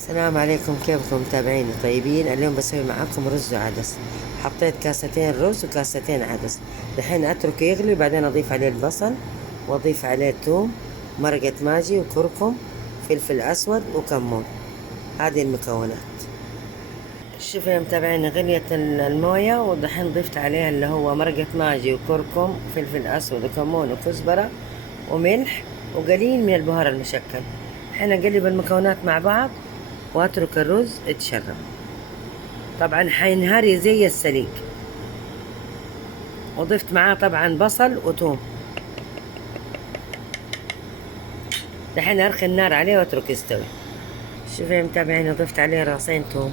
السلام عليكم، كيفكم متابعيني طيبين؟ اليوم بسوي معاكم رز وعدس. حطيت كاستين رز وكاستين عدس. دحين اتركه يغلي وبعدين اضيف عليه البصل واضيف عليه ثوم، مرقة ماجي وكركم، فلفل اسود وكمون. هذه المكونات. شوفوا يا متابعيني، غليت الموية ودحين ضفت عليها اللي هو مرقة ماجي وكركم وفلفل اسود وكمون وكزبرة وملح وقليل من البهار المشكل. الحين اقلب المكونات مع بعض واترك الرز يتشرب. طبعا حينهري زي السليق. وضفت معاه طبعا بصل وثوم. دحين ارخي النار عليه واترك يستوي. شوفوا يا متابعين، ضفت عليه راسين ثوم.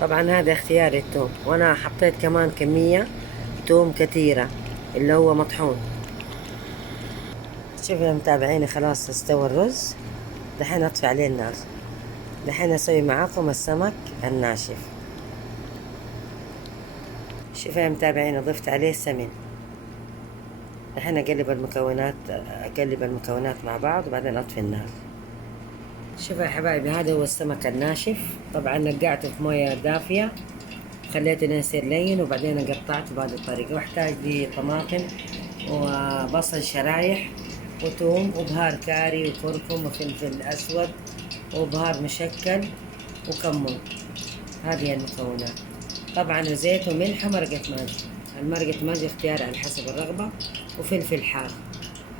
طبعا هذا اختياري الثوم، وانا حطيت كمان كمية ثوم كثيرة اللي هو مطحون. شوفوا يا متابعيني، خلاص استوى الرز. دحين اطفي عليه النار. دحين اسوي معاكم السمك الناشف. شوفوا يا متابعين، ضفت عليه سمن. دحين اقلب المكونات مع بعض وبعدين اطفي النار. شوفوا يا حبايبي، هذا هو السمك الناشف. طبعا نقعته في مويه دافيه، خليته يصير لين، وبعدين قطعته بهذه الطريقه. واحتاج لي طماطم وبصل شرايح وثوم وبهار كاري وكركم وفلفل اسود وبهار مشكل وكمون. هذه المكونات. طبعا زيت وملح ومرقة ماجي. المرقة ماجي اختياري على حسب الرغبة، وفلفل حار.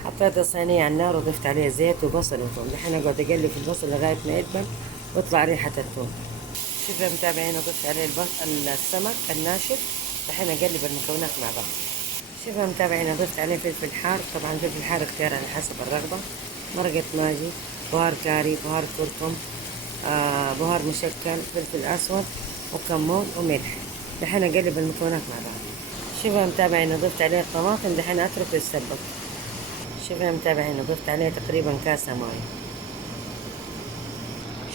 حطيت الصينية على النار وضفت عليه زيت وبصل وثوم. دحين اقعد اقلب في البصل لغاية ما يدبل ويطلع ريحة الثوم. شوفوا يا متابعين، ضفت عليه السمك الناشف. دحين اقلب المكونات مع بعض. شوفوا يا متابعين، ضفت عليه فلفل حار. طبعا فلفل حار اختياري على حسب الرغبة. مرقة ماجي، بهار كاري، بهار كركم، بهار مشكل، فلفل اسود وكمون وملح. دحين اقلب المكونات مع بعض. شوفوا يا متابعين، ضفت عليه الطماطم. دحين اتركه يتسبك. شوفوا يا متابعين، ضفت عليه تقريبا كاسة موية.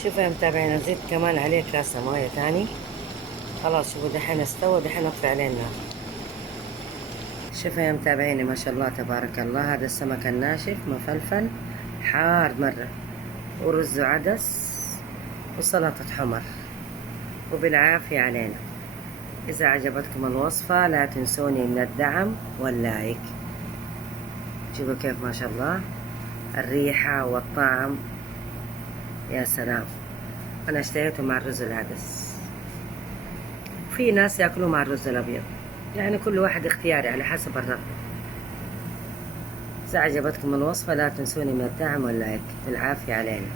شوفوا يا متابعين، زدت كمان عليه كاسة موية تاني. خلاص شوفوا دحين استوى. دحين اطفي عليه النار. شوفوا يا متابعيني، ما شاء الله تبارك الله، هذا السمك الناشف مفلفل حار مرة، ورز وعدس وسلطة حمر، وبالعافية علينا. إذا عجبتكم الوصفة لا تنسوني من الدعم واللايك. شوفوا كيف ما شاء الله الريحة والطعم، يا سلام. أنا اشتهيته مع الرز العدس. في ناس يأكلوه مع الرز الأبيض، يعني كل واحد اختياري على حسب الرغبة. إذا عجبتكم الوصفة لا تنسوني من الدعم واللايك. بالعافية علينا.